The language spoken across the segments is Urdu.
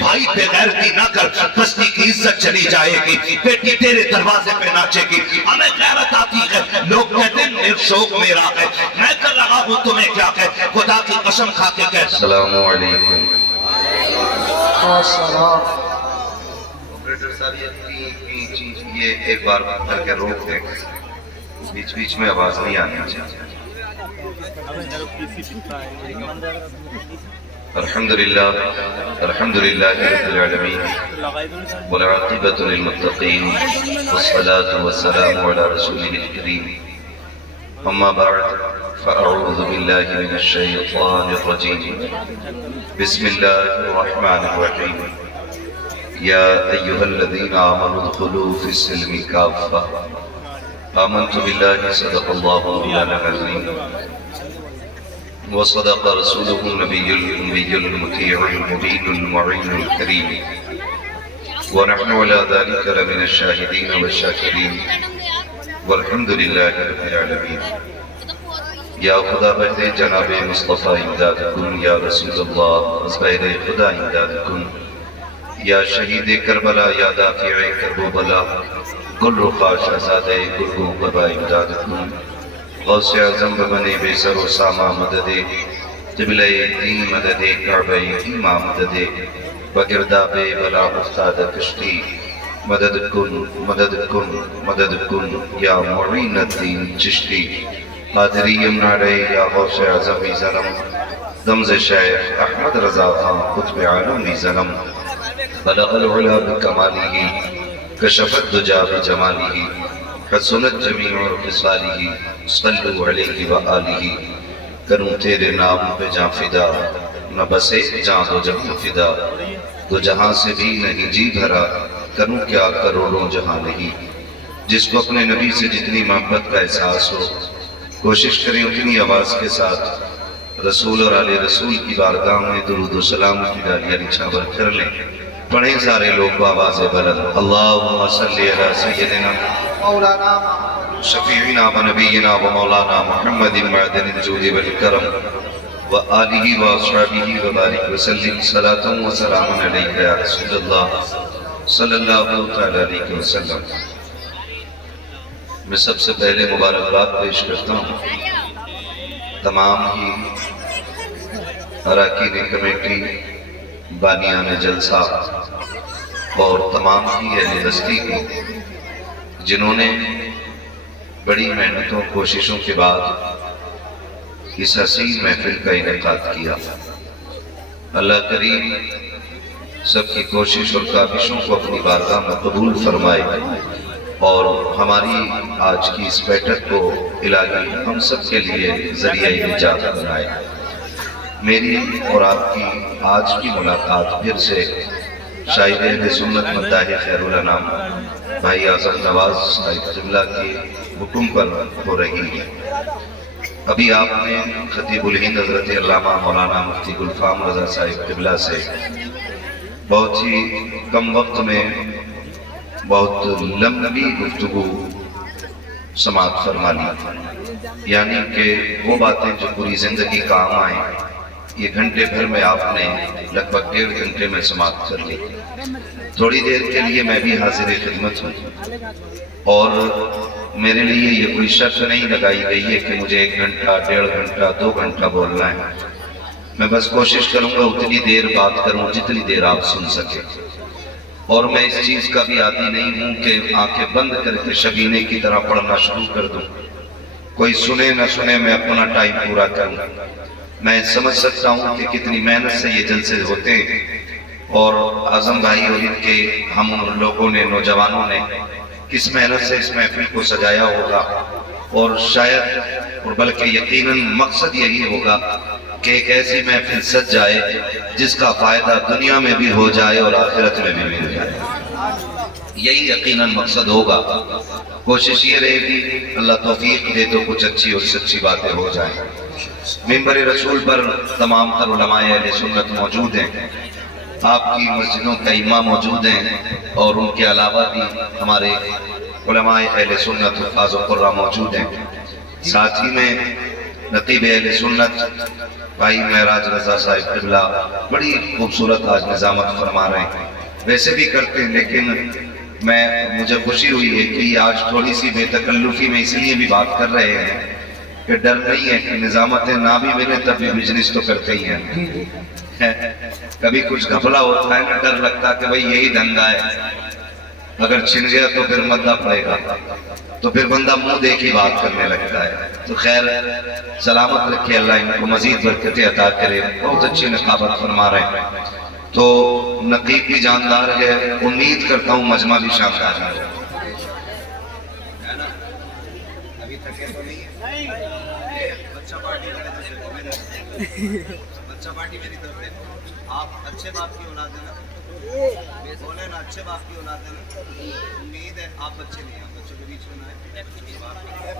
بھائی بے غیرتی نہ کر، بستی کی عزت چلی جائے گی، بیٹی تیرے دروازے پہ ناچے گی، ہمیں غیرت آتی ہے، لوگ کہتے ہیں میرا شوق میرا ہے، میں کر رہا ہوں تمہیں کیا ہے، خدا کی قسم کھا کے کہہ السلام علیکم۔ آپریٹر صاحب یہ ایک بار کر کے روک دیں، بیچ بیچ میں آواز نہیں آنی چاہیے۔ الحمدللہ رب العالمین والعاقبۃ للمتقین والصلاة والسلام علی رسولہ الکریم، اما بعد فاعوذ باللہ من الشیطان الرجیم، بسم اللہ الرحمن الرحیم، یا ایہا الذین آمنوا ادخلوا فی السلم کافہ، آمنت باللہ صدق اللہ مولانا العظیم وصدق رسوله النبي الأمي المطيع المبين المعين الكريم، ونحن على ذلك لمن الشاهدين والشاكرين، والحمد لله رب العالمين۔ یا خدا بہتے جناب مصطفیٰ امداد کن، یا رسول اللہ ازبیر خدا امداد کن، یا شہید کربلا، یا دافع کرب و بلا، گل رخا شہزادہ گل گو بابا امداد کن، غوث اعظم ببنے بے سر و سامہ مددے، قبلہ دین مددے، کعبہ ایمہ مددے، بگرداب بلا افتاد کشتی، مدد کن مدد کن مدد کن، یا معین الدین چشتی، قادری امنارے، یا غوث اعظم زنم، دمز شیخ احمد رضا خان قطب عالم زنم، بلغ العلا بکمالہ، کشف الدجا بجمالہ، حسنت جمیع خصالہ، صلو علیہ وآلہ، کروں تیرے نام پہ جان فدا، نہ بسے جان دو جہاں فدا، دو جہاں سے بھی نہیں جی بھرا، کروں کیا کروڑوں جہاں نہیں۔ جس کو اپنے نبی سے جتنی محبت کا احساس ہو، کوشش کریں اتنی آواز کے ساتھ رسول اور آل رسول کی بارگاہ میں درود و سلام کی ڈالیاں نچھاور کر لیں۔ پڑھیں سارے لوگ آواز بلند، اللہم صلی علی سیدنا مولانا شفیعنا و نبینا و مولانا محمد معدن الجود والکرم و آلہ و اصحابہ و بارک وسلم، صلاۃ و سلام علیکہ یا رسول اللہ صلی اللہ علیہ وسلم۔ میں سب سے پہلے مبارکباد پیش کرتا ہوں تمام ہی اراکین کمیٹی، بانیان جلسہ اور تمام ہی اہل بستی کی، جنہوں نے بڑی محنتوں کوششوں کے بعد اس حسین محفل کا انعقاد کیا۔ اللہ کریم سب کی کوشش اور کاوشوں کو اپنی بارگاہ میں قبول فرمائے اور ہماری آج کی اس بیٹھک کو الہی ہم سب کے لیے ذریعہ نجات بنائے۔ میری اور آپ کی آج کی ملاقات پھر سے شاہد اہل سنت مداح خیر الانام بھائی اعظم نواز صاحب قبلہ کے حکم پر ہو رہی ہے۔ ابھی آپ نے خطیب الہند حضرت علامہ مولانا مفتی گلفام رضا صاحب قبلہ سے بہت ہی کم وقت میں بہت لمبی گفتگو سماعت فرما لی، یعنی کہ وہ باتیں جو پوری زندگی کام آئیں، یہ گھنٹے بھر میں آپ نے لگ بھگ 1.5 گھنٹے میں سماعت کر لی۔ تھوڑی دیر کے لیے میں بھی حاضر خدمت ہوں، اور میرے لیے یہ کوئی شرط نہیں لگائی گئی ہے کہ مجھے 1 گھنٹہ 1.5 گھنٹہ 2 گھنٹہ بولنا ہے۔ میں بس کوشش کروں گا اتنی دیر بات کروں جتنی دیر آپ سن سکیں، اور میں اس چیز کا بھی عادی نہیں ہوں کہ آنکھیں بند کر کے شبینے کی طرح پڑھنا شروع کر دوں، کوئی سنے نہ سنے میں اپنا ٹائم پورا کروں۔ میں سمجھ سکتا ہوں کہ کتنی محنت سے یہ جلسے ہوتے ہیں، اور اعظم بھائی اور ان کے ہم لوگوں نے، نوجوانوں نے کس محنت سے اس محفل کو سجایا ہوگا، اور شاید اور بلکہ یقیناً مقصد یہی ہوگا کہ ایک ایسی محفل سج جائے جس کا فائدہ دنیا میں بھی ہو جائے اور آخرت میں بھی مل جائے۔ یہی یقیناً مقصد ہوگا۔ کوشش یہ رہے گی اللہ توفیق دے تو کچھ اچھی اور سچی باتیں ہو جائیں۔ ممبر رسول پر تمام تر علماء اہل سنت موجود ہیں، آپ کی مسجدوں کا امام موجود ہیں، اور ان کے علاوہ بھی ہمارے علماء اہل سنت حفاظ و قرہ موجود ہیں۔ ساتھ ہی میں نقیب اہل سنت بھائی معراج رضا صاحب قبلہ بڑی خوبصورت آج نظامت فرما رہے ہیں، ویسے بھی کرتے ہیں لیکن مجھے خوشی ہوئی ہے کہ آج تھوڑی سی بے تکلفی میں اس لیے بھی بات کر رہے ہیں کہ ڈر نہیں ہے کہ نظامتیں نہ بھی ملے تب بھی مجلس تو کرتے ہی ہیں۔ کبھی کچھ گھپلا ہوتا ہے نا، ڈر لگتا کہ بھئی یہی دھندا ہے، اگر چھن گیا تو پھر مدہ پڑے گا، تو پھر بندہ منہ دیکھ ہی بات کرنے لگتا ہے۔ تو خیر سلامت رکھے اللہ، ان کو مزید برکتیں عطا کرے، بہت اچھی نقابت فرما رہے ہیں۔ تو نقیب بھی جاندار ہے، امید کرتا ہوں مجمع بھی شاندار ہے۔ ابھی تھکے تو نہیں ہے؟ بچہ پارٹی میری طرف ہے، آپ اچھے باپ کی اولاد ہیں نا، بولے نا اچھے باپ کی اولاد ہے نا، امید ہے آپ اچھے نہیں ہیں، بچوں کے بیچ میں نہ آئے،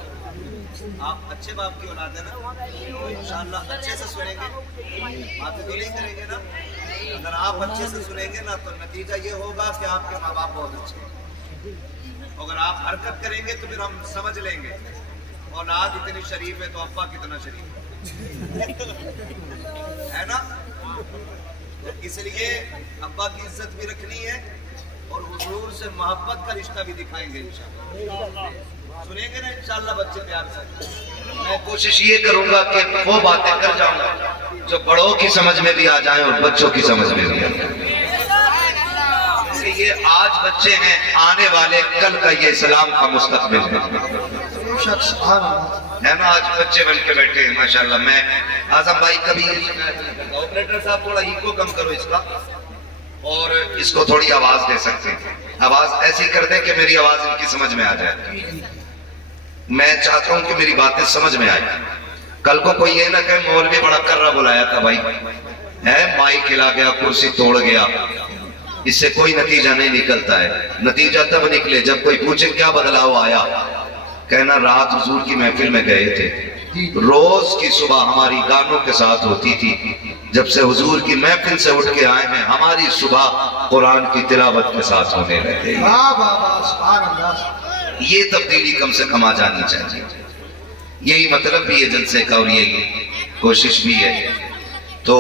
آپ اچھے باپ کی اولاد ہے نا، انشاءاللہ اچھے سے سنیں گے، باتیں تو نہیں کریں گے نا۔ اگر آپ اچھے سے سنیں گے نا تو نتیجہ یہ ہوگا کہ آپ کے ماں باپ بہت اچھے ہیں، اگر آپ حرکت کریں گے تو پھر ہم سمجھ لیں گے اولاد اتنی شریف ہے تو ابا کتنا شریف ہے نا۔ اس لیے ابا کی عزت بھی رکھنی ہے اور حضور سے محبت کا رشتہ بھی دکھائیں گے انشاءاللہ، سنیں گے نا انشاءاللہ بچے پیار سے۔ میں کوشش یہ کروں گا کہ وہ باتیں کر جاؤں جو بڑوں کی سمجھ میں بھی آ جائیں اور بچوں کی سمجھ میں بھی آ جائیں، کہ یہ آج بچے ہیں، آنے والے کل کا یہ اسلام کا مستقبل ہے نا۔ آج بچے بن کے بیٹھے ہیں ماشاءاللہ۔ میں اعظم بھائی کبھی آپریٹر صاحب تھوڑا ایکو کم کرو اس کا، اور اس کو تھوڑی آواز دے سکتے ہیں، آواز ایسی کر دیں کہ میری آواز ان کی سمجھ میں آ جائے۔ میں چاہتا ہوں کہ میری باتیں سمجھ میں آئے، کل کو کوئی یہ نہ کہ مولوی بڑا کررا بلایا تھا بھائی ہے، مائک ہلا گیا، کرسی توڑ گیا، اس سے کوئی نتیجہ نہیں نکلتا ہے۔ نتیجہ تب نکلے جب کوئی پوچھے کیا بدلاؤ آیا، کہنا رات حضور کی محفل میں گئے تھے، روز کی صبح ہماری گانوں کے ساتھ ہوتی تھی، جب سے حضور کی محفل سے اٹھ کے آئے ہیں ہماری صبح قرآن کی تلاوت کے ساتھ ہونے لگے۔ یہ تبدیلی کم سے کم آ جانی چاہیے، یہی مطلب بھی ہے جلسے کا اور یہی کوشش بھی ہے۔ تو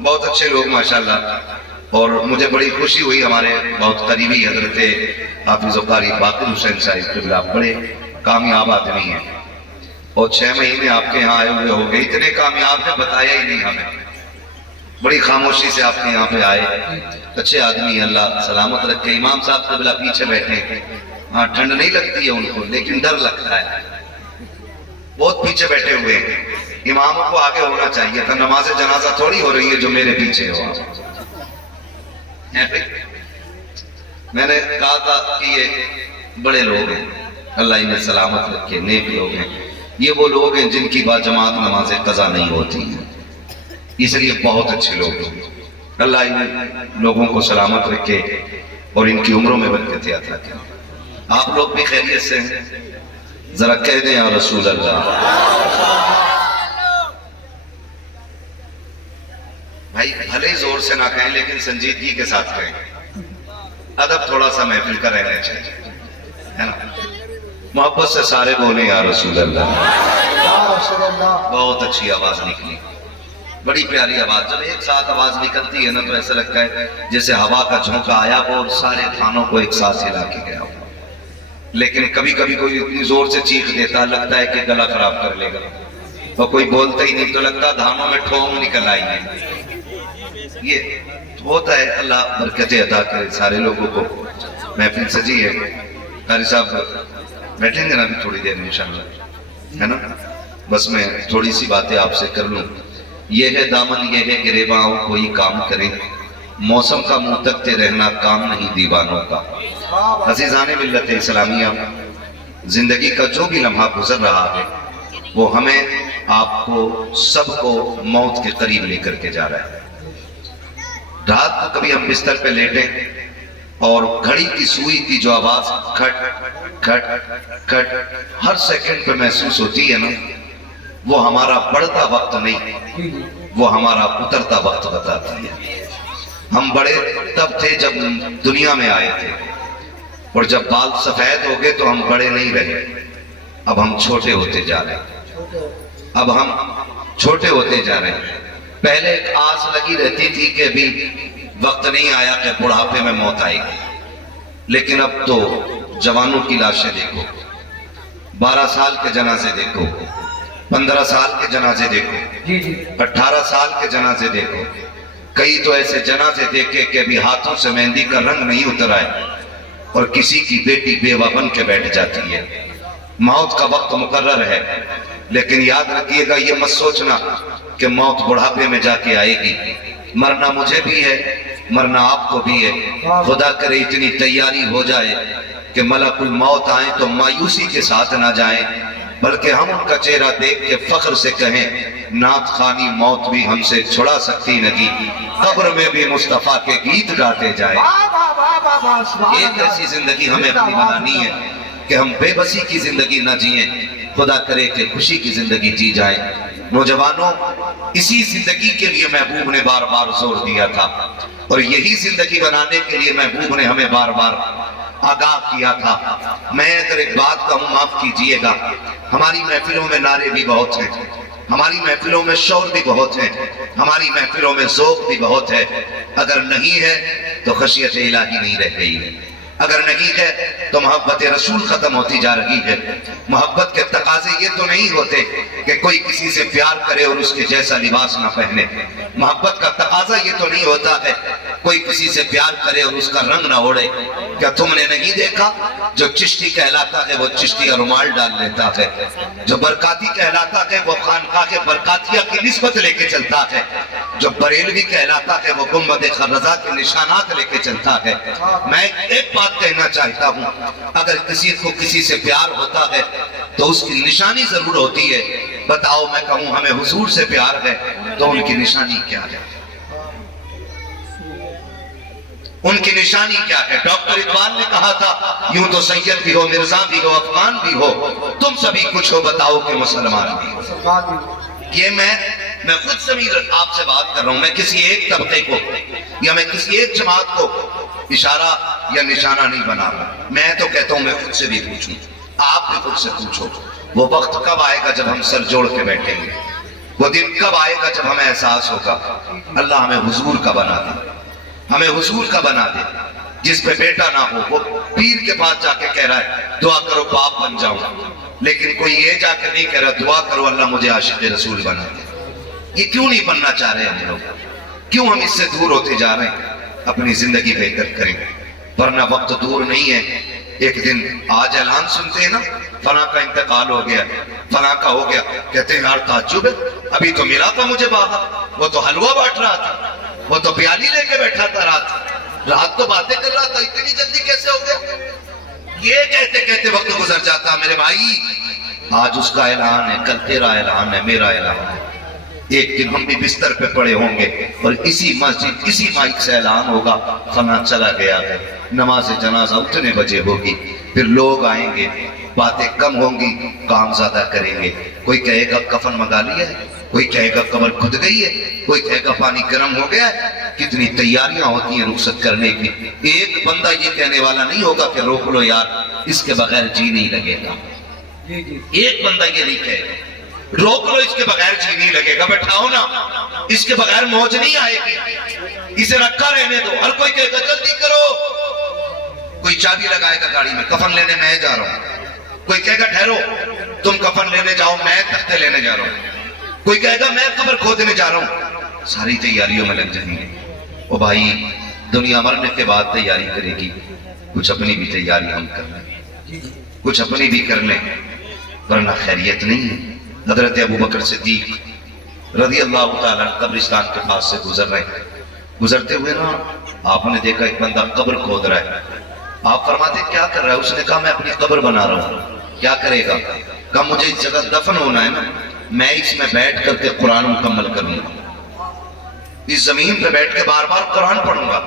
بہت اچھے لوگ ماشاءاللہ، اور مجھے بڑی خوشی ہوئی، ہمارے بہت قریبی حضرت حافظ و قاری باقر حسین صاحب قبلہ بڑے کامیاب آدمی ہیں، اور 6 مہینے آپ کے یہاں آئے ہوئے ہو گئے، اتنے کامیاب ہیں بتایا ہی نہیں ہمیں، بڑی خاموشی سے آپ کے یہاں پہ آئے، اچھے آدمی، اللہ سلامت رکھے۔ امام صاحب قبلہ پیچھے بیٹھے ہیں، ہاں ٹھنڈ نہیں لگتی ہے ان کو لیکن ڈر لگتا ہے، بہت پیچھے بیٹھے ہوئے ہیں۔ اماموں کو آگے ہونا چاہیے تھا، نماز جنازہ تھوڑی ہو رہی ہے جو میرے پیچھے ہو۔ میں نے کہا تھا کہ یہ بڑے لوگ ہیں، اللہ انہیں سلامت رکھے، نیک لوگ ہیں، یہ وہ لوگ ہیں جن کی باجماعت نماز قضا نہیں ہوتی ہیں، اس لیے بہت اچھے لوگ ہیں، اللہ ان لوگوں کو سلامت رکھے اور ان کی عمروں میں برکت عطا کرے۔ آپ لوگ بھی خیریت سے ہیں؟ ذرا کہہ دیں یا رسول اللہ۔ بھائی بھلے زور سے نہ کہیں لیکن سنجیدگی کے ساتھ کہیں، ادب تھوڑا سا محفل کا رہنا چاہیے، ہے نا۔ محبت سے سارے بولیں یا رسول اللہ۔ بہت اچھی آواز نکلی، بڑی پیاری آواز، جب ایک ساتھ آواز نکلتی ہے نا تو ایسا لگتا ہے جیسے ہوا کا جھونکا آیا ہو اور سارے کانوں کو ایک ساتھ ہلا کے گیا ہو۔ لیکن کبھی کبھی کوئی اتنی زور سے چیخ دیتا لگتا ہے کہ گلا خراب کر لے گا، اور کوئی بولتا ہی نہیں تو لگتا دھانوں میں ٹھونگ نکل آئی ہے۔ یہ ہوتا ہے، اللہ برکتیں عطا کرے سارے لوگوں کو۔ محفل سجی ہے، قاری صاحب بیٹھیں گے نا ابھی تھوڑی دیر میں انشاءاللہ، ہے نا۔ بس میں تھوڑی سی باتیں آپ سے کر لوں۔ یہ ہے دامن یہ ہے گریباں آؤ کوئی کام کرے، موسم کا منہ تکتے رہنا کام نہیں دیوانوں کا۔ عزیزان ملت اسلامیہ، زندگی کا جو بھی لمحہ گزر رہا ہے وہ ہمیں آپ کو سب کو موت کے قریب لے کر کے جا رہا ہے۔ رات کو کبھی ہم بستر پہ لیٹیں اور گھڑی کی سوئی کی جو آواز کھٹ کھٹ کھٹ ہر سیکنڈ پہ محسوس ہوتی ہے نا، وہ ہمارا بڑھتا وقت نہیں، وہ ہمارا اترتا وقت بتاتی ہے۔ ہم بڑے تب تھے جب دنیا میں آئے تھے، اور جب بال سفید ہو گئے تو ہم بڑے نہیں رہے، اب ہم چھوٹے ہوتے جا رہے ہیں۔ اب ہم چھوٹے ہوتے جا رہے ہیں. پہلے ایک آس لگی رہتی تھی کہ ابھی وقت نہیں آیا کہ بڑھاپے میں موت آئے گی، لیکن اب تو جوانوں کی لاشیں دیکھو، 12 سال کے جنازے دیکھو، 15 سال کے جنازے دیکھو، 18 سال کے جنازے دیکھو. کئی تو ایسے جنازے دیکھے کہ ابھی ہاتھوں سے مہندی کا رنگ نہیں اتر آئے اور کسی کی بیٹی بیوہ بن کے بیٹھ جاتی ہے. موت کا وقت مقرر ہے، لیکن یاد رکھیے گا، یہ مت سوچنا کہ موت بڑھاپے میں جا کے آئے گی. مرنا مجھے بھی ہے، مرنا آپ کو بھی ہے. خدا کرے اتنی تیاری ہو جائے کہ ملک الموت آئیں تو مایوسی کے ساتھ نہ جائیں، بلکہ ہم ان کا چہرہ دیکھ کے فخر سے کہیں نعت خوانی موت بھی ہم سے چھڑا سکتی نہیں، قبر میں بھی مصطفیٰ کے گیت گاتے جائیں. ایک ایسی زندگی ہمیں اپنی بنانی ہے کہ ہم بے بسی کی زندگی نہ جئیں، خدا کرے کہ خوشی کی زندگی جی جائیں. نوجوانوں، اسی زندگی کے لیے محبوب نے بار بار زور دیا تھا، اور یہی زندگی بنانے کے لیے محبوب نے ہمیں بار بار آگاہ کیا تھا. میں اگر ایک بات کہوں، معاف کیجئے گا، ہماری محفلوں میں نعرے بھی بہت ہیں، ہماری محفلوں میں شور بھی بہت ہیں، ہماری محفلوں میں ذوق بھی بہت ہے. اگر نہیں ہے تو خشیت الہی نہیں رہ گئی ہے، اگر نہیں ہے تو محبت رسول ختم ہوتی جا رہی ہے. محبت کے تقاضے یہ تو نہیں ہوتے کہ کوئی کسی سے پیار کرے اور اس کے جیسا لباس نہ پہنے. محبت کا تقاضا یہ تو نہیں ہوتا ہے کوئی کسی سے پیار کرے اور اس کا رنگ نہ اوڑے. کیا تم نے نہیں دیکھا جو چشتی کہلاتا ہے وہ چشتی اور رومال ڈال لیتا ہے، جو برکاتی کہلاتا ہے وہ خانقاہ کے برکاتیہ کی نسبت لے کے چلتا ہے، جو بریلوی کہلاتا ہے وہ گنبد خرزہ کے نشانات لے کے چلتا ہے. میں ایک بات کہنا چاہتا ہوں، اگر کسی کو کسی سے پیار ہوتا ہے تو اس کی نشانی ضرور ہوتی ہے. بتاؤ، میں کہوں ہمیں حضور سے پیار ہے تو ان کی نشانی کیا ہے؟ ان کی نشانی کیا ہے؟ ڈاکٹر اقبال نے کہا تھا، یوں تو سید بھی ہو، مرزا بھی ہو، افغان بھی ہو، تم سبھی کچھ ہو، بتاؤ کہ مسلمان بھی ہو. یہ میں خود ضمیر آپ سے بات کر رہا ہوں. میں کسی ایک طبقے کو یا میں کسی ایک جماعت کو اشارہ یا نشانہ نہیں بنا رہا. میں تو کہتا ہوں میں خود سے بھی پوچھوں، آپ بھی خود سے پوچھو، وہ وقت کب آئے گا جب ہم سر جوڑ کے بیٹھیں گے؟ وہ دن کب آئے گا جب ہمیں احساس ہوگا اللہ ہمیں حضور کا بنا دے، ہمیں حضور کا بنا دے. جس پہ بیٹا نہ ہو وہ پیر کے پاس جا کے کہہ رہا ہے دعا کرو باپ بن جاؤں، لیکن کوئی یہ جا کے نہیں کہہ رہا دعا کرو اللہ مجھے عاشق رسول بنا دے. یہ کیوں نہیں بننا چاہ رہے ہم لوگ؟ کیوں ہم اس سے دور ہوتے جا رہے ہیں؟ اپنی زندگی بہتر کریں، ورنہ وقت دور نہیں ہے. ایک دن آج اعلان سنتے ہیں نا، فلاں کا انتقال ہو گیا، فلاں کا ہو گیا، کہتے ہیں یار تعجب ہے، ابھی تو ملا تھا مجھے باہر، وہ تو حلوہ بانٹ رہا تھا، وہ تو پیالی لے کے بیٹھا تھا، رات تو باتیں کر رہا تھا، اتنی جلدی کیسے ہو گیا؟ یہ کہتے کہتے وقت گزر جاتا. میرے بھائی، آج اس کا اعلان ہے، کل تیرا اعلان ہے، میرا اعلان ہے. ایک دن ہم بھی بستر پہ پڑے ہوں گے اور اسی مسجد اسی مائک سے اعلان ہوگا فلاں چلا گیا ہے. نماز جنازہ اتنے بجے ہوگی، پھر لوگ آئیں گے، باتیں کم ہوں گی، کام زیادہ کریں گے. کوئی کہے گا کفن منگا لیا ہے، کوئی کہے گا قبر کھد گئی ہے، کوئی کہے گا پانی گرم ہو گیا ہے. کتنی تیاریاں ہوتی ہیں رخصت کرنے کی. ایک بندہ یہ کہنے والا نہیں ہوگا کہ روک لو یار، اس کے بغیر جی نہیں لگے گا. ایک بندہ یہ نہیں کہے گا روک لو اس کے بغیر جی نہیں لگے گا، بٹھاؤ نا اس کے بغیر موج نہیں آئے گی، اسے رکھا رہنے دو. ہر کوئی کہے گا جلدی کرو. کوئی چابی لگائے گا گاڑی میں، کفن لینے میں جا رہا ہوں. کوئی کہے گا ٹھہرو تم کفن لینے جاؤ، میں تختے لینے جا رہا ہوں. کوئی کہے گا میں قبر کھودنے جا رہا ہوں. ساری تیاریوں میں لگ جائیں گے. او بھائی، دنیا مرنے کے بعد تیاری کرے گی، کچھ اپنی بھی تیاری ہم کر لیں، کچھ اپنی بھی کر لیں، ورنہ خیریت نہیں ہے. حضرت ابو بکر صدیق رضی اللہ تعالیٰ قبرستان کے پاس سے گزر رہے ہیں. گزرتے ہوئے نا آپ نے دیکھا ایک بندہ قبر کھود رہا ہے. آپ فرماتے کیا کر رہا ہے؟ اس نے کہا میں اپنی قبر بنا رہا ہوں. کیا کرے گا؟ کہا مجھے اس جگہ دفن ہونا ہے نا، میں اس میں بیٹھ کر کے قرآن مکمل کروں گا، اس زمین پہ بیٹھ کے بار بار قرآن پڑھوں گا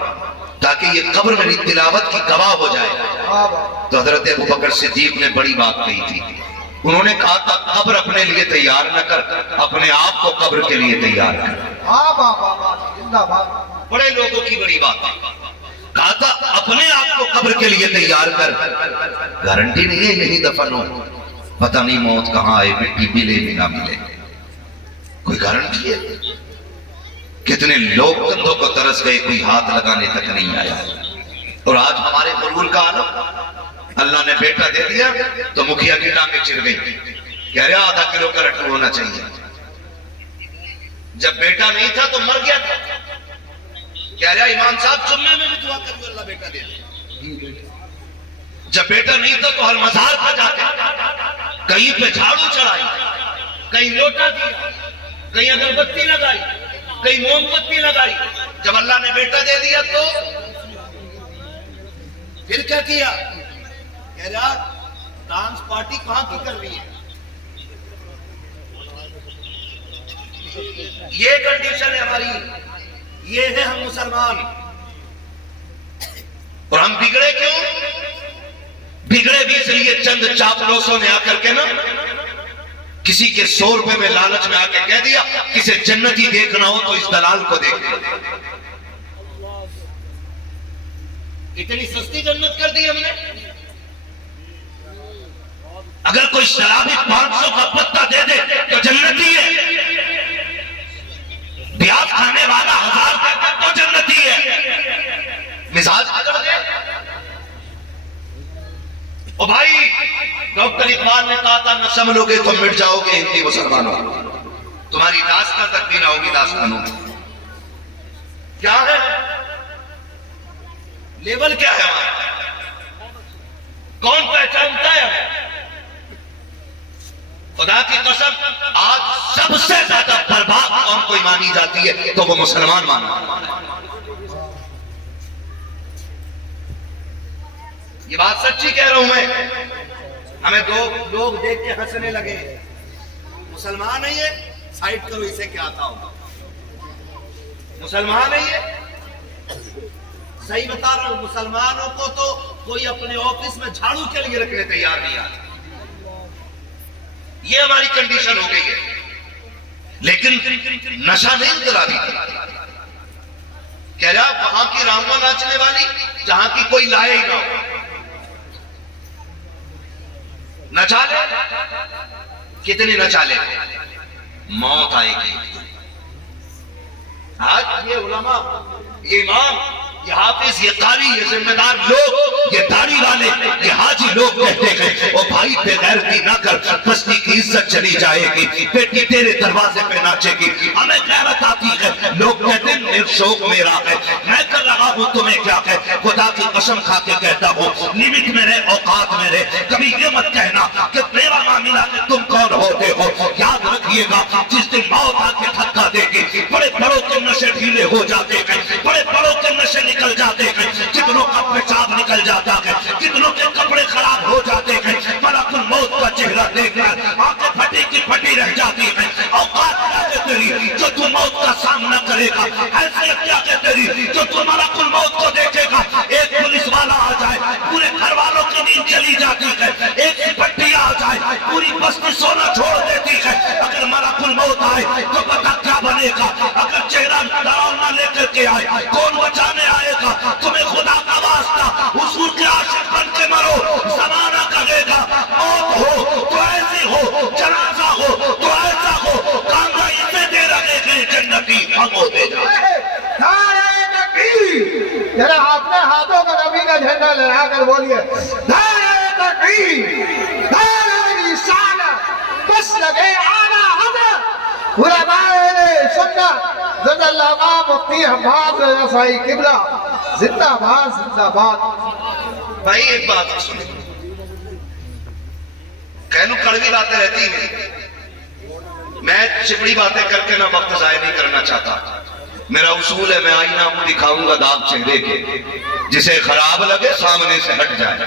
تاکہ یہ قبر میری تلاوت کی گواہ ہو جائے. تو حضرت ابو بکر صدیق نے بڑی بات کہی تھی. انہوں نے کہا تھا قبر اپنے لیے تیار نہ کر، اپنے آپ کو قبر کے لیے تیار کر. بڑے لوگوں کی بڑی بات ہے. کہا تھا اپنے آپ کو قبر کے لیے تیار کر. گارنٹی نہیں ہے یہی دفن ہو، پتہ نہیں موت کہاں آئے، مٹی ملے بھی نہ ملے. کوئی گارنٹی ہے؟ کتنے لوگ کندھوں کو ترس گئے، کوئی ہاتھ لگانے تک نہیں آیا۔ اور آج ہمارے غرور کا عالم، اللہ نے بیٹا دے دیا تو مکھیا کی ٹانگیں چڑھ گئی، کہہ رہا آدھا کلو کا لڈو ہونا چاہیے۔ جب بیٹا نہیں تھا تو مر گیا تھا، کہہ رہا امام صاحب جمعے میں بھی دعا کرو اللہ بیٹا دے دے۔ جب بیٹا نہیں تھا تو ہر مزار پر جاتے، کہیں پہ جھاڑو چڑھائی، کہیں لوٹا دیا، کہیں اگربتی لگائی، کہیں موم بتی لگائی۔ جب اللہ نے بیٹا دے دیا تو پھر کیا کیا؟ کہہ رہا ڈانس پارٹی کہاں کی کر رہی ہے؟ یہ کنڈیشن ہے ہماری، یہ ہے ہم مسلمان۔ اور ہم بگڑے کیوں؟ بگڑے بھی اس لیے چند چاپلوسوں نے آ کر کے نا کسی کے 100 روپے میں لالچ میں آ کے کہہ دیا کسی جنتی دیکھنا ہو تو اس دلال کو دیکھ۔ اتنی سستی جنت کر دی ہم نے۔ اگر کوئی شرابی 500 کا پتہ دے دے تو جنتی ہے، بیاض کھانے والا 1000 کا تو جنتی ہے۔ مزاج بگڑ گئے۔ او بھائی ڈاکٹر اقبال نے کہا تھا نہ سنبھلو گے تو مٹ جاؤ گے ہندی مسلمانوں، تمہاری داستان تک بھی نہ ہوگی داستانوں۔ کیا ہے لیول، کیا ہے ہمارا؟ کون پہچانتا ہے ہمیں؟ خدا کی قسم آج سب سے زیادہ برباد قوم کوئی مانی جاتی ہے تو وہ مسلمان مانا۔ یہ بات سچی کہہ رہا ہوں میں۔ ہمیں دو لوگ دیکھ کے ہنسنے لگے، مسلمان ہے یہ، سائٹ کرو اسے کیا آتا ہوگا، مسلمان ہے یہ۔ صحیح بتا رہا ہوں، مسلمانوں کو تو کوئی اپنے آفس میں جھاڑو کے لیے رکھنے تیار نہیں آتا۔ یہ ہماری کنڈیشن ہو گئی ہے۔ لیکن نشہ نہیں انقلابی تھی، کہہ رہا وہاں کی راموا ناچنے والی جہاں کی کوئی لائے ہی نہ ہو، نچا لے، کتنی نچا لے، موت آئے گی۔ آج یہ علماء، یہ امام، یہ حافظ، یہ قاری، یہ ذمہ دار لوگ، یہ داڑھی والے، یہ حاجی لوگ کہتے ہیں او بھائی بے غیرتی نہ کر، بستی کی عزت چلی جائے گی، بیٹی تیرے دروازے پہ ناچے گی، ہمیں غیرت آتی ہے۔ لوگ کہتے ہیں میرا شوق میرا ہے، میں کر رہا ہوں تمہیں کیا ہے؟ خدا کی قسم کھا کے کہتا ہوں لمٹ میں رہے، اوقات میں رہے۔ کبھی یہ مت کہنا کہ میرا معاملہ کہ تم کون ہوتے ہو۔ یاد رکھیے گا جس دن موت آ کے دھکا دے گی، بڑے بڑوں کے نشے ڈھیلے ہو جاتے ہیں، بڑے بڑوں کے نشے نکل جاتے ہیں، کتنوں کا پیشاب نکل جاتا ہے، کتنوں کے کپڑے خراب ہو جاتے ہیں، ملک الموت کا چہرہ دیکھ کر آنکھیں پھٹی کی پھٹی رہ جاتی ہیں۔ اوقات کیا کہ تیری جو تو موت کا سامنا کرے گا، حیثیت کیا کہ تیری جو تو ملک الموت کو دیکھے گا۔ ایک پولیس والا آ جائے پورے گھر والوں کی نیند چلی جاتی ہے، ایک سپٹی آ جائے پوری بستی سونا چھوڑ دیتی ہے۔ اگر ملک الموت آئے تو پتہ کیا بنے گا؟ اگر چہرہ ڈراؤنا لے کر کے آئے کون بچانے آئے گا؟ تمہیں خدا کا واسطہ حضور کے عاشق بن کے مرو، زمانہ کہے گا موت ہو تو ایسی ہو، جنازہ ہو تو ایسا ہو، کانگا اسے دے رہے گئے جنتی ہم ہوتے جائے۔ نعرہ تکبیر، ذرا اپنے ہاتھوں کا نبی کا جھنڈا لہرا کر بولیے نعرہ تکبیر، نعرہ رسالت، بس لگے آنا حضرت علماء سنت زند اللہ مفتی حماد رضا صاحب قبلہ زندہ باد زندہ باد۔ بھائی ایک بات سنیں، کہنو کڑوی باتیں رہتی ہیں، میں چپڑی باتیں کر کے نہ وقت ضائع نہیں کرنا چاہتا۔ میرا اصول ہے میں آئینہ کو دکھاؤں گا داغ چہرے کے، جسے خراب لگے سامنے سے ہٹ جائے۔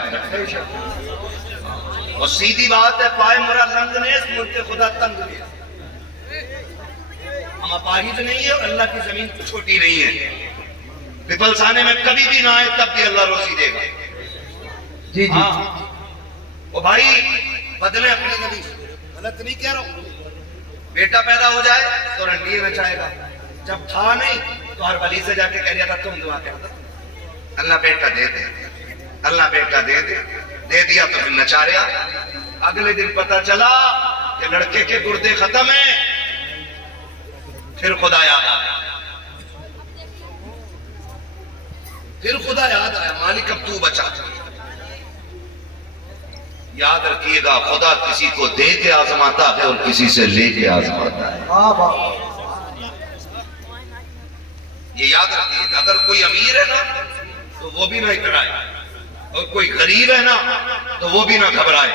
اور سیدھی بات ہے پائے مرا لنگ نیس ملک خدا تنگ نیس۔ ہم اپاہج نہیں ہے اور اللہ کی زمین چھوٹی نہیں ہے۔ پپلسانے میں کبھی بھی نہ آئے تب بھی اللہ روزی دے گا۔ جی جی او بھائی بدلے اپنے نبی، غلط نہیں کہہ رہا ہوں۔ بیٹا پیدا ہو جائے تو رنڈیے نچائے گا، جب تھا نہیں تو ہر ولی سے جا کے کہہ رہا تھا تم دعا کہتا اللہ بیٹا دے دے، اللہ بیٹا دے دے، دے دیا تو پھر نچا رہا۔ اگلے دن پتا چلا کہ لڑکے کے گردے ختم ہیں، پھر خدا یاد آیا، پھر خدا یاد آیا، مالک اب تو بچا۔ یاد رکھیے گا خدا کسی کو دے کے آزماتا ہے اور کسی سے لے کے آزماتا ہے، یہ یاد رکھیے گا۔ اگر کوئی امیر ہے نا تو وہ بھی نہ اترائے، اور کوئی غریب ہے نا تو وہ بھی نہ گھبرائے،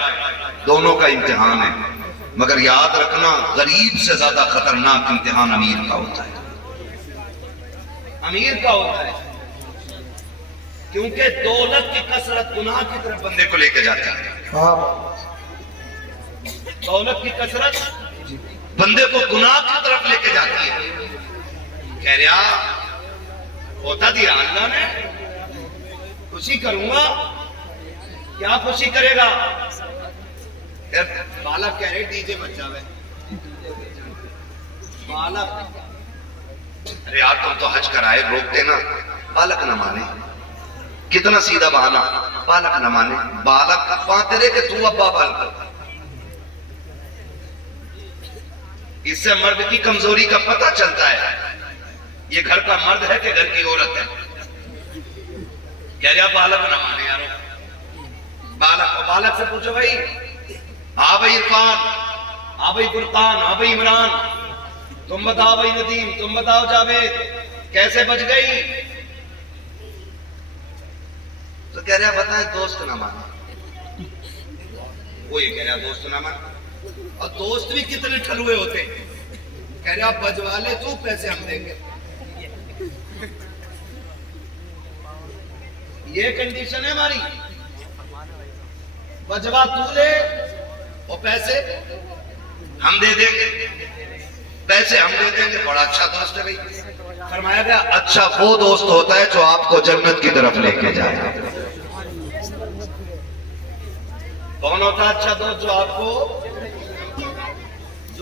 دونوں کا امتحان ہے۔ مگر یاد رکھنا غریب سے زیادہ خطرناک امتحان امیر کا ہوتا ہے، امیر کا ہوتا ہے، کیونکہ دولت کی کثرت گناہ کی طرف بندے کو لے کے جاتی ہے۔ دولت کی کثرت بندے کو گناہ کی طرف لے کے جاتی ہے۔ کہہ رہا ہوتا دیا اللہ نے، خوشی کروں گا، کیا خوشی کرے گا؟ بالک کہہ رہے ڈی جے بچا ہوئے، بالک، ارے یار تم تو حج کرائے روکتے نا، بالک نہ مانے، کتنا سیدھا بہانا، بالک نہ مانے، بالک پاتے رہے کہ تو ابا بالک۔ اس سے مرد کی کمزوری کا پتہ چلتا ہے، یہ گھر کا مرد ہے کہ گھر کی عورت ہے۔ کہہ رہا بالک نہ مانے یارو، بالک، بالک سے پوچھو بھائی، ہاں بھائی عرفان، ہاں بھائی فرقان، ہاں بھائی عمران، تم بتاؤ بھائی ندیم، تم بتاؤ جاوید، کیسے بچ گئی؟ تو کہہ رہا بتائیں دوست نہ مانے، وہ یہ کہہ رہا دوست نہ مانے، اور دوست بھی کتنے ٹھلوے ہوتے ہیں۔ کہہ رہا بجوا لے تو پیسے ہم دیں گے، یہ کنڈیشن ہے ہماری، بجوا تو لے اور پیسے ہم دے دیں گے، پیسے ہم دے دیں گے، بڑا اچھا دوست ہے بھائی۔ فرمایا گیا اچھا وہ دوست ہوتا ہے جو آپ کو جنت کی طرف لے کے جائے۔ کون ہوتا ہے اچھا دوست؟ جو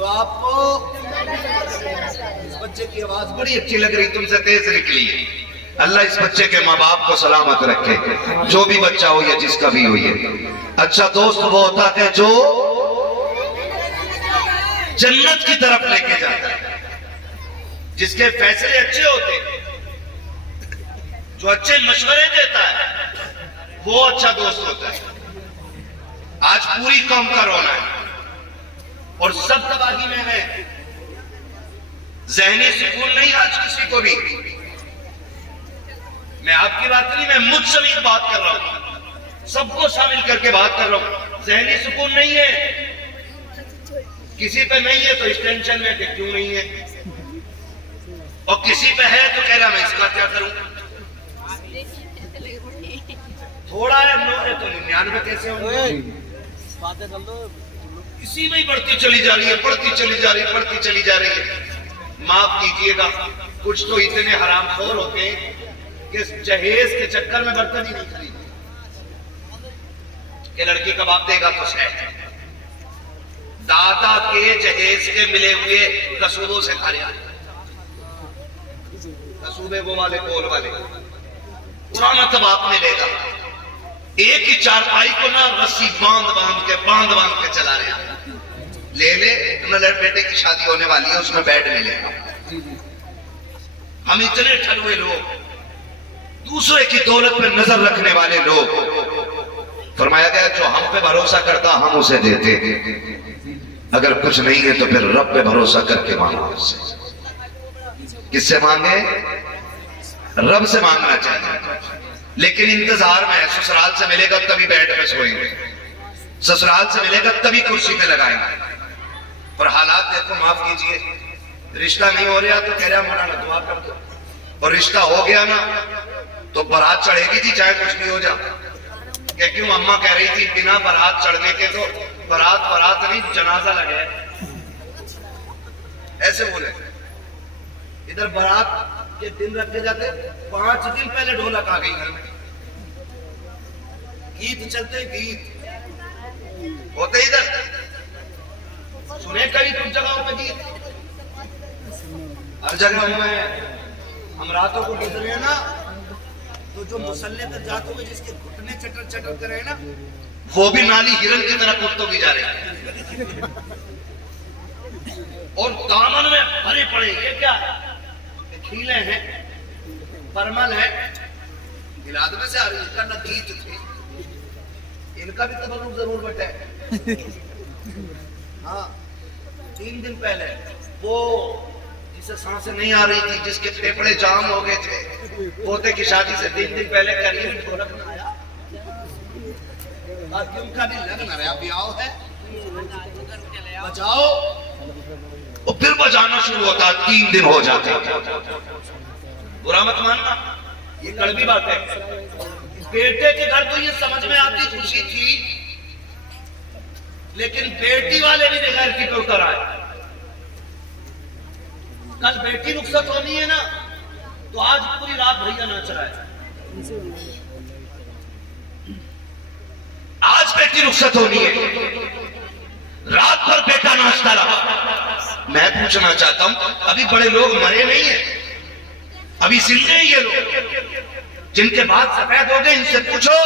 آپ کو اس بچے کی آواز بڑی اچھی لگ رہی، تم سے تیز نکلی ہے، اللہ اس بچے کے ماں باپ کو سلامت رکھے، جو بھی بچہ ہو یا جس کا بھی ہو۔ یہ اچھا دوست وہ ہوتا ہے جو جنت کی طرف لے کے جاتا ہے، جس کے فیصلے اچھے ہوتے ہیں، جو اچھے مشورے دیتا ہے، وہ اچھا دوست ہوتا ہے۔ آج پوری قوم کا رونا ہے اور سب تباہی میں ہے، ذہنی سکون نہیں آج کسی کو بھی۔ میں آپ کی بات نہیں، میں مجھ سمیت بات کر رہا ہوں، سب کو شامل کر کے بات کر رہا ہوں۔ ذہنی سکون نہیں ہے، کسی پہ نہیں ہے تو اس ٹینشن میں کہ کیوں نہیں ہے، اور کسی پہ ہے تو کہہ رہا میں اس کا کیا کروں، تھوڑا ہے تو 99 کیسے ہوں گے، اسی میں ہی بڑھتی چلی جا رہی ہے، بڑھتی چلی جا رہی ہے، بڑھتی چلی جا رہی ہے۔ معاف کیجئے گا، کچھ تو اتنے حرام خور ہوتے ہیں کہ جہیز کے چکر میں برتن ہی نہیں خریدتے، کہ لڑکی کباب دے گا تو صحیح، دادا کے جہیز کے ملے ہوئے کسوبوں سے کھا لیا، کسوبے وہ والے گول والے، پرانا کباب ملے گا، ایک ہی چارپائی کو نا رسی باندھ کے چلا رہا، لے لے بیٹے کی شادی ہونے والی ہے، اس میں بیڈ ملے گا۔ ہم اتنے ٹھلوے لوگ، دوسرے کی دولت پہ نظر رکھنے والے لوگ، فرمایا گیا جو ہم پہ بھروسہ کرتا ہم اسے دیتے، اگر کچھ نہیں ہے تو پھر رب پہ بھروسہ کر کے مانگو اس سے۔ کس سے مانگے؟ رب سے مانگنا چاہیے، لیکن انتظار میں سسرال سے ملے گا تبھی بیڈ پہ سوئیں گے، سسرال سے ملے گا تبھی کرسی پہ لگائیں گے، اور حالات دیکھو، معاف کیجئے، رشتہ نہیں ہو رہا تو کہہ رہا مولانا دعا کر دو، اور رشتہ ہو گیا نا تو برات چڑھے گی تھی چاہے کچھ بھی ہو جا، کہ کیوں اماں کہہ رہی تھی بنا برات چڑھنے کے تو برات نہیں جنازہ لگے، ایسے بولے۔ ادھر برات کے دن رکھے جاتے، 5 دن پہلے ڈھولک آ گئی گھر میں، گیت چلتے، گیت ہوتے ادھر، سنے کئی کچھ جگہوں پہ گیت، ہر جگہ میں ہم راتوں کو گزرے ہیں نا تو جو مسلح پر جاتے ہوئے جس کے گھٹنے چٹر چٹر کرے نا وہ بھی نالی ہرن کی طرح کٹوں کی جا رہے ہیں، اور دامن میں بھرے پڑے. یہ کیا ہے؟ کھیلے ہیں، پرمل ہے. گلاد میں سے آ رہی ہے نا گیت تھے. ان کا بھی تبرک ضرور بٹے. ہاں 3 دن پہلے وہ جسے سانسیں نہیں آ رہی تھی، جس کے پھیپھڑے جام ہو گئے تھے، پوتے کی شادی سے 3 دن پہلے کریم کو رکھنا آیا. ان کا بھی لگن رہا، بیاؤ ہے، بجاؤ. اور پھر بجانا شروع ہوتا. 3 دن ہو جاتے. برا مت ماننا، یہ کڑوی بات ہے. بیٹے کے گھر تو یہ سمجھ میں آتی خوشی تھی، لیکن بیٹی والے بھی بغیر کی پہ اتر آئے. کل بیٹی رخصت ہونی ہے نا، تو آج پوری رات بھیا ناچ رہا ہے. آج بیٹی رخصت ہونی ہے، رات بھر بیٹا ناچتا رہا. میں پوچھنا چاہتا ہوں، ابھی بڑے لوگ مرے نہیں ہیں، ابھی زندے ہیں یہ لوگ. جن کے بعد سفید ہو گئے ان سے پوچھو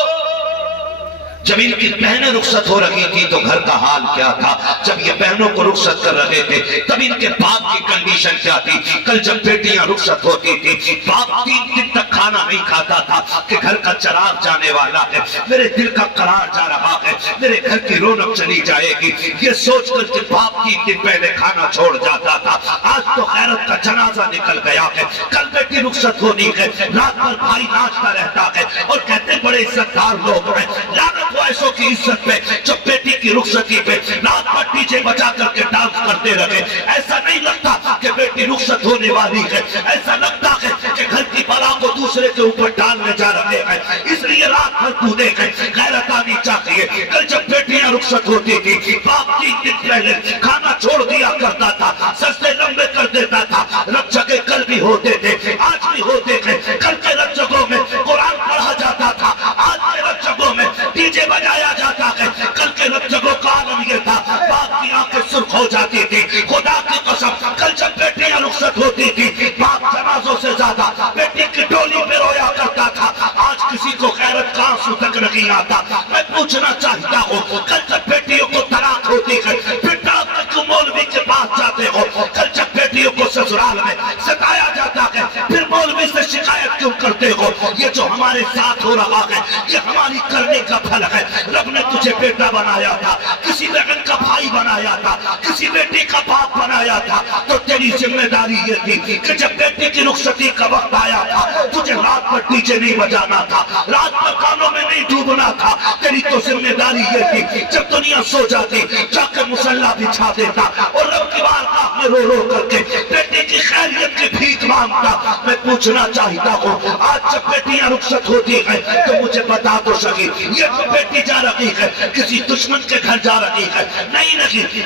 جب ان کی بہنیں رخصت ہو رہی تھی تو گھر کا حال کیا تھا. جب یہ بہنوں کو رخصت کر رہے تھے تب ان کے باپ کی کنڈیشن کیا تھی. کل جب بیٹیاں رخصت ہوتی تھی، باپ 3 دن تک کھانا نہیں کھاتا تھا کہ گھر کا چراغ جانے والا ہے، میرے دل کا قرار جا رہا ہے، میرے گھر کی رونق چلی جائے گی. یہ سوچ کر کہ باپ 3 دن پہلے کھانا چھوڑ جاتا تھا، آج تو خیرت کا جنازہ نکل گیا ہے. کل بیٹی رخصت ہونی ہے، رات بھر بھائی ناچتا رہتا ہے اور کہتے بڑے عزتدار لوگ ہیں. لعنت ایسوں کی عزت پہ جو بیٹی کی رخصتی پہ رات بھر ڈی جے بجا کر کے ڈانس کرتے رہے. ایسا نہیں لگتا کہ بیٹی رخصت ہونے والی ہے، ایسا لگتا ہے کہ گھر کی بلا کو دوسرے کے اوپر ڈالنے جا رہے ہیں. اس لیے رات بھر کودے گئے. غیرت آنی چاہیے. کل جب بیٹیاں رخصت ہوتی تھی، باپ 3 دن پہلے کھانا چھوڑ دیا کرتا تھا، سجدے لمبے کر دیتا تھا. رب جگہ کل بھی ہوتے تھے، آج بھی ہوتے تھے. کل کے رب جگہوں میں قرآن پڑھا جاتا تھا، آج کے رب جگہوں میں ڈی جے بجایا جاتا ہے. کل کے رب جگہوں کا عالم یہ تھا، باپ کی آنکھیں سرخ ہو جاتی تھی. خدا کی قسم کل جب بیٹیاں رخصت ہوتی تھی، باپ جنازوں سے زیادہ بیٹی کی ڈولی پہ رویا کرتا تھا. آج کسی کو غیرت کا آنسو تک نہیں آتا. میں پوچھنا چاہتا ہوں، کل جب بیٹیوں کو طلاق ہوتی ہے پھر ڈاکٹر کو مولوی کے پاس جاتے ہو. کل جب بیٹیوں کو سسرال میں ستایا جاتا ہے پھر مولوی سے شکایت کیوں کرتے ہو؟ یہ جو ہمارے ساتھ ہو رہا ہے یہ ہماری کرنے کا پھل ہے. رب نے تجھے بیٹا بنایا تھا، کسی بہن کا بھائی بنایا تھا، کسی بیٹی کا باپ بنایا تھا، تو تیری ذمہ داری یہ تھی کہ جب بیٹی کی رخصتی کا وقت آیا تھا تجھے رات بھر ڈی جے نہیں بجانا تھا، رات بھر گانوں میں نہیں ڈوبنا تھا. تیری تو ذمہ داری یہ تھی جب دنیا سو جاتی جا کے مصلی بچھا دیتا اور رب کی بارگاہ میں رو رو کر کے بیٹی کی خیریت کی بھیک مانگتا. میں پوچھنا چاہتا ہوں، آج جب بیٹیاں رخصت ہوتی ہیں تو مجھے بتا تو سکی، یہ تو بیٹی جا رہی ہے کسی دشمن کے گھر جا رہی ہے؟ نہیں،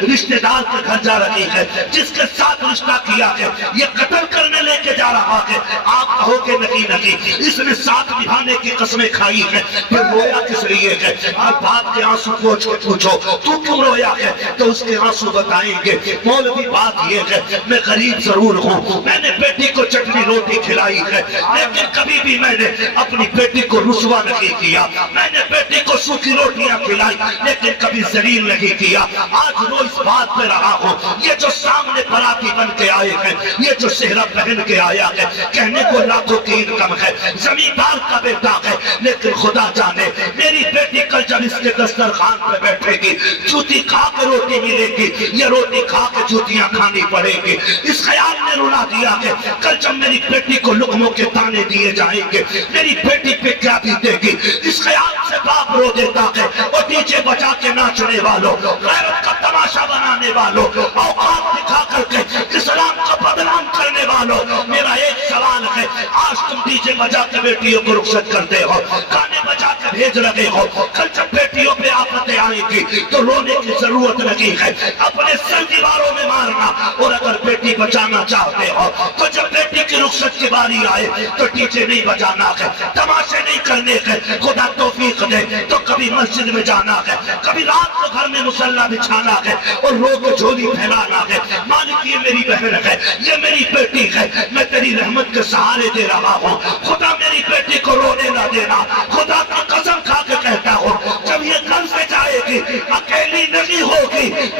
رشتہ دار کے گھر جا رہی ہے. جس کے ساتھ رشتہ کیا ہے یہ قتل کرنے لے کے جا رہا ہے. آپ کہو کہ نہیں، اس نے ساتھ نبھانے کی قسمیں کھائی ہے. پھر رویا کس لیے ہے؟ آپ باپ کے آنسو پوچھ کے پوچھو تو کیوں رویا ہے تو اس کے آنسو بتائیں گے. مولوی بات یہ ہے میں غریب ضرور ہوں، میں نے بیٹی کو چٹنی روٹی کھلائی ہے، لیکن کبھی بھی میں نے اپنی بیٹی کو رسوا نہیں کیا. میں نے بیٹی کو سوکھی روٹیاں کھلائی لیکن کبھی ذلیل نہیں کیا. آج رو اس بات پہ رہا ہوں، یہ جو سامنے باراتی بن کے آئے ہیں، یہ جو صحرا پہن کے آیا ہے، کہنے کو لاکھوں کی انکم ہے، زمیندار کا بیٹا ہے، لیکن خدا جانے میری بیٹی کل جب اس کے دسترخوان پہ بیٹھے گی جوتی کھا کے روٹی ملے گی یا روٹی کھا کے جوتیاں کھانی پڑے گی. اس خیال نے رلا دیا کہ کل جب میری بیٹی کو لقموں کے تانے دیے جائیں گے میری بیٹی پہ کیا بیتے گی. اس خیال سے باپ رو دیتا ہے. اور ڈی جے بجا کے ناچنے والوں، غیرت کا تماشا بنانے والوں، اوقات دکھا کر کے اسلام کا بدنام کرنے والوں، میرا ایک سوال ہے، آج تم ڈی جے بجا کے بیٹیوں کو رخصت کرتے ہو، گانے بجا کے بھیج رہے ہو. کل جب بیٹیوں پہ آفتیں آئیں گی تو رونے کی ضرورت نہیں ہے، اپنے سر دیواروں میں مارنا. اور اگر بیٹی بچانا چاہتے ہو تو جب بیٹی کی رخصت کی باری آئے تو ڈی جے نہیں بجانا ہے، تماشے نہیں کرنے ہے. خدا توفیق دے تو کبھی مسجد میں جانا ہے، کبھی رات کو گھر میں مصلی بچھانا ہے اور رو کے جھولی پھیلانا ہے. مالک یہ میری بہن ہے، یہ میری بیٹی ہے، میں تیری رحمت کے سہارے دے رہا ہوں. خدا میری بیٹی کو رونے نہ دینا. خدا کی قسم کھا کے کہتا ہوں جب یہ گھر سے جائے گی اکیلی نہیں ہوگی،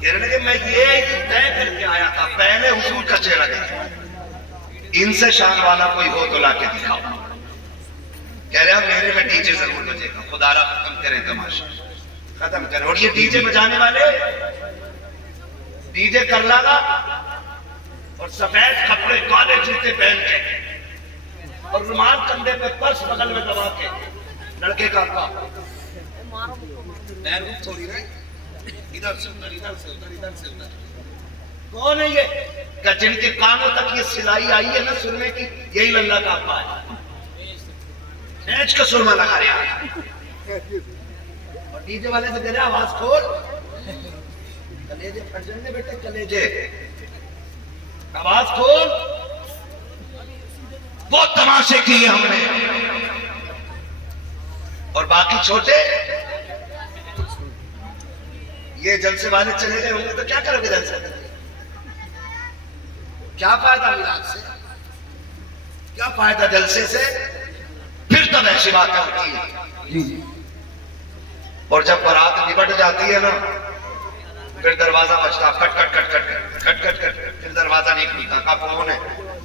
کہنے لگے میں یہ طے کر کے آیا تھا، پہلے حضور کا چہرہ دیکھا، ان سے شان والا کوئی ہو تو لا کے دکھاؤ۔ کہہ رہا میرے میں ڈی جے ضرور بجے گا، خدا را ختم کریں تماشا، ختم کریں۔ اور یہ ڈی جے بجانے والے ڈی جے کر لاگا اور سفید کپڑے کالے جوتے پہن کے اور رومال کندھے پہ پرس بغل میں دبا کے، لڑکے کا تھوڑی رہی ادھر سے ادھر، ادھر سے ادھر، ادھر سے ادھر۔ کون ہے یہ کہ جن کے کانوں تک یہ سلائی آئی ہے نا سرمے کی، یہی للہ کا ابا ہے، نیچ کا سرما لگا رہا ہے۔ اور ڈی جے والے سے کہہ رہے آواز کھول، کلیجے پھٹ جائیں گے بیٹے، کلیجے آواز کھول۔ وہ تماشے کیے ہم نے، اور باقی چھوٹے یہ جلسے والے چلے گئے ہوں گے تو کیا کرو گے جلسے؟ کیا فائدہ میلاد سے؟ کیا فائدہ جلسے سے؟ پھر تو ایسی باتیں ہوتی ہیں۔ اور جب بارات نبٹ جاتی ہے نا، پھر دروازہ بجتا، کٹ کٹ کٹ کٹ کٹ کٹ کٹ، پھر دروازہ نہیں کھلتا، کہا کون ہے؟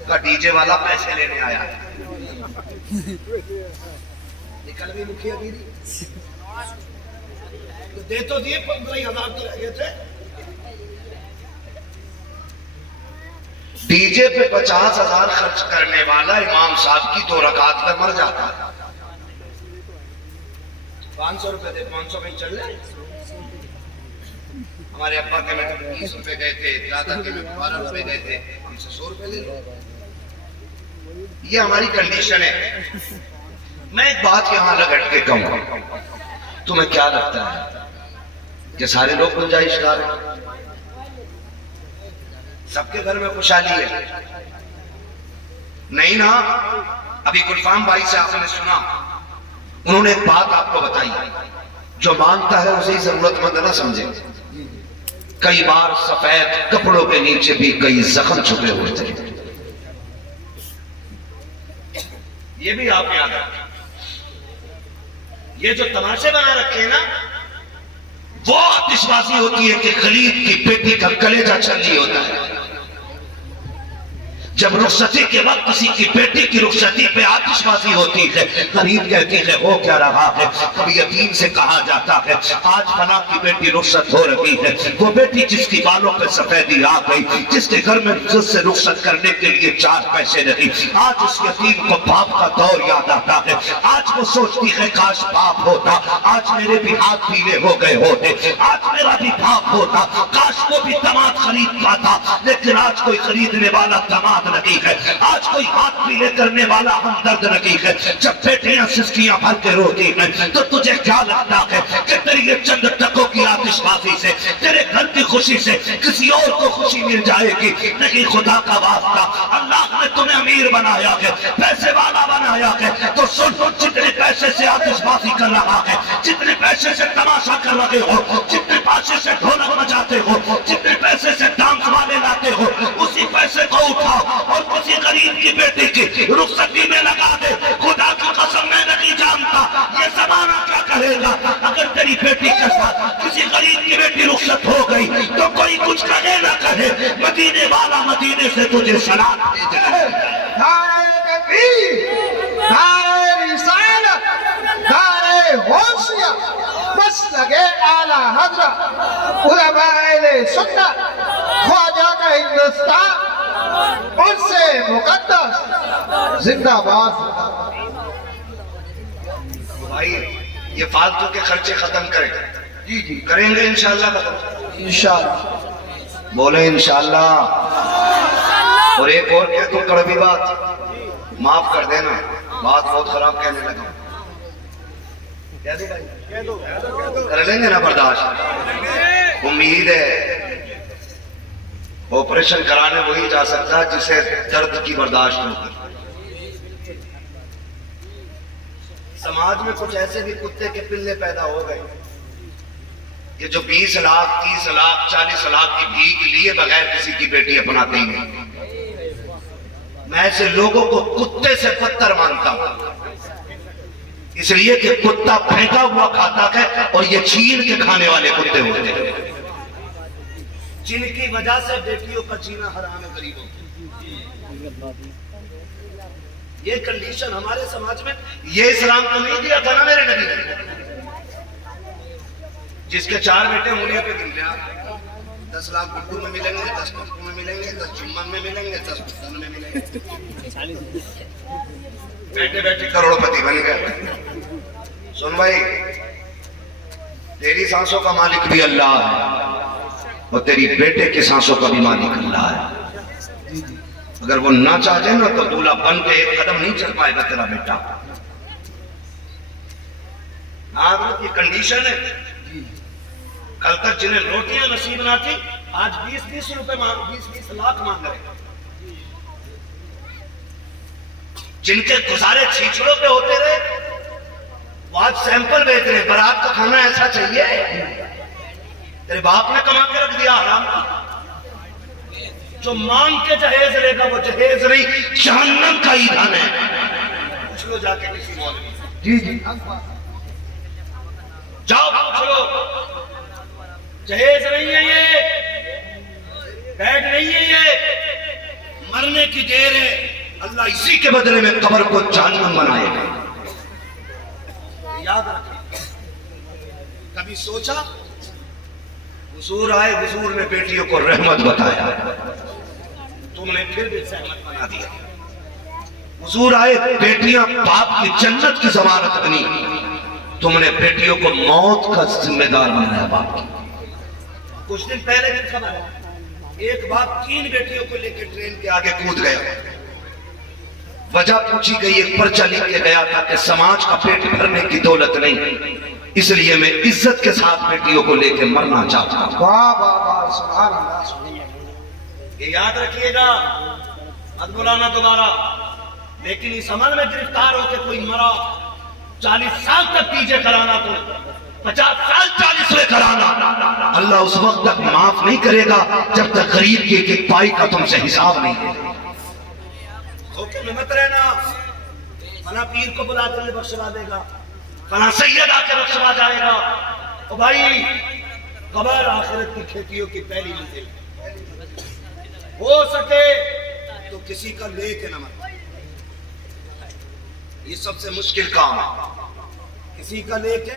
کہا ڈی جے والا پیسے لینے آیا ہے۔ نکل گئی مکھیا گیری، تو دے تو دیے 15,000 تو رہ گئے تھے۔ ڈی جے پہ 50,000 خرچ کرنے والا امام صاحب کی 2 رکعت پہ مر جاتا ہے۔ 500 روپے دے، 500 میں چل لیں۔ ہمارے ابا کے میں 20 روپے گئے تھے، دادا کے میں 12 روپے گئے تھے، ہم سے 100 روپے لے لو۔ یہ ہماری کنڈیشن ہے۔ میں ایک بات یہاں لگٹ کے کہوں، تمہیں کیا لگتا ہے کہ سارے لوگ گنجائش دار ہیں؟ سب کے گھر میں خوشحالی ہے؟ نہیں نا۔ ابھی گلفام بھائی سے آپ نے سنا، انہوں نے ایک بات آپ کو بتائی، جو مانگتا ہے اسے ضرورت مند نہ سمجھے۔ کئی بار سفید کپڑوں کے نیچے بھی کئی زخم چھپے ہوئے تھے، یہ بھی آپ یاد رکھیں۔ یہ جو تماشے بنا رکھے ہیں نا، وہ آتش بازی ہوتی ہے کہ خلید کی بیٹی کا کلیجہ چھلنی ہوتا ہے۔ جب رخصتی کے وقت کسی کی بیٹی کی رخصتی پہ آتش بازی ہوتی ہے، غریب کہتی ہے ہو کیا رہا ہے، کبھی یتیم سے کہا جاتا ہے آج فلاں کی بیٹی رخصت ہو رہی ہے، وہ بیٹی جس کی بالوں پہ سفیدی آ گئی، جس کے گھر میں جس سے رخصت کرنے کے لیے 4 پیسے نہیں، آج اس یتیم کو باپ کا دور یاد آتا ہے، آج وہ سوچتی ہے کاش باپ ہوتا، آج میرے بھی ہاتھ پیلے ہو گئے ہوتے، آج میرا بھی باپ ہوتا، کاش وہ بھی داماد خرید پاتا، لیکن آج کوئی خریدنے والا داماد نہیں ہے، آج کوئی ہاتھ پیلے کرنے والا ہمدرد نہیں ہے۔ جب بیٹیاں سسکیاں بھر کے روتی ہیں تو تجھے کیا لگتا ہے کہ تیری یہ چند ٹکوں کی آتش بازی سے، تیرے گھر کی خوشی سے کسی اور کو خوشی مل جائے گی؟ نہیں، خدا کا واسطہ، اللہ نے تمہیں امیر بنایا ہے، پیسے والا بنایا ہے، تو سن، جتنے پیسے سے آتش بازی کر رہا ہے، جتنے پیسے سے تماشا کر رہے ہو، جتنے پیسے سے ڈھولک بجاتے ہو، جتنے پیسے سے ڈانس والے لاتے ہو، اسی پیسے کو اٹھاؤ اور کسی غریب کی بیٹی کی رخصتی میں لگا دے۔ خدا کی قسم میں نہیں جانتا یہ زمانہ کیا کہے گا اگر تیری بیٹی کے ساتھ کسی غریب کی بیٹی رخصت ہو گئی تو کوئی کچھ کہے نہ کہے، مدینے والا مدینے سے تجھے سلام بھیجے۔ نعرہ تکبیر، نعرہ رسالت، نعرہ غوثیہ، مسلک اعلیٰ حضرت علماء اہل سنت، خواجہ کا ہندوستان، ان سے مقدس زندہ باد۔ بھائی یہ فالتو کے خرچے ختم کریں، جی کریں گے انشاءاللہ ختم، انشاءاللہ بولے انشاءاللہ۔ اور ایک اور کہہ تو کڑوی بات، معاف کر دینا، بات بہت خراب کہنے لگا، کر لیں گے نا برداشت؟ امید ہے آپریشن کرانے وہی جا سکتا جسے درد کی برداشت ہوگی۔ سماج میں کچھ ایسے بھی کتے کے پلے پیدا ہو گئے کہ جو 20 لاکھ 30 لاکھ 40 لاکھ کی بھیک لیے بغیر کسی کی بیٹی اپناتے ہی نہیں۔ میں ایسے لوگوں کو کتے سے بدتر مانتا ہوں، اس لیے کہ کتا پھینکا ہوا کھاتا ہے اور یہ چھین کے کھانے والے کتے ہوتے ہیں۔ جن کی وجہ سے بیٹیوں کا جینا حرام ہے غریبوں کی. یہ کنڈیشن ہمارے سماج میں، یہ اسلام کو نہیں دیا تھا نا میرے نبی نے. جس کے 4 بیٹے انگلیوں پہ گن لیا، 10 لاکھ گڈو میں ملیں گے، 10 پپو میں ملیں گے، 10 چمن میں ملیں گے، 10 پتن میں ملیں گے. بیٹے بیٹے کروڑ پتی بن گئے. سن بھائی، تیری سانسوں کا مالک بھی اللہ ہے اور تیری بیٹے کی سانسوں کا بھی مالک اللہ ہے. اگر وہ نہ چاہے نا تو دولہا بن کے ایک قدم نہیں چل پائے گا تیرا بیٹا. حضرت یہ کنڈیشن ہے. کل تک جنہیں روٹیاں نصیب نہ تھی آج 20-20 روپے 20-20 لاکھ مانگ رہے. جن کے گزارے چھیچڑوں پہ ہوتے رہے وہ آج سیمپل بیچ رہے. برات کا کھانا ایسا چاہیے، تیرے باپ نے کما کے رکھ دیا حرام کا. جو مانگ کے جہیز لے گا وہ جہیز نہیں، جہنم کا ایندھن ہے. پوچھ لو جا کے کسی مولوی سے. جی جی جاؤ پوچھ لو. جہیز نہیں ہے یہ، بیڈ نہیں ہے یہ، مرنے کی دیر ہے. اللہ اسی کے بدلے میں قبر کو جہنم بنائے گا. یاد رکھیں. کبھی سوچا؟ حضور آئے، حضور نے بیٹیوں کو رحمت بتایا، تم نے پھر بھی سہمت بنا دیا. حضور آئے، بیٹیاں باپ کی جنت کی ضمانت بنی، تم نے بیٹیوں کو موت کا ذمہ دار بنایا باپ کی. کچھ دن پہلے کی خبر ہے، ایک باپ 3 بیٹیوں کو لے کے ٹرین کے آگے کود گیا. وجہ پوچھی گئی، ایک پرچہ لکھ کے گیا تھا کہ سماج کا پیٹ بھرنے کی دولت نہیں، اس لیے میں عزت کے ساتھ بیٹیوں کو لے کے مرنا چاہتا ہوں. واہ واہ واہ، سبحان اللہ سبحان اللہ. یہ یاد رکھیے گا، مت بلانا دوبارہ. لیکن اس عمل میں گرفتار ہو کے کوئی مرا، 40 سال تک پیچھے کرانا، تو 50 سال 40 کرانا، اللہ اس وقت تک معاف نہیں کرے گا جب تک غریب کی ایک پائی کا تم سے حساب نہیں دے. دھوکے میں مت رہنا. فلاں پیر کو بلا دیں گے بخشوا دے گا، فلاں سید آ کے بخشوا جائے گا. او بھائی، قبر آخرت کی کھیتیوں کی پہلی منزل. ہو سکے تو کسی کا لے کے نہ مت. یہ سب سے مشکل کام ہے، کسی کا لے کے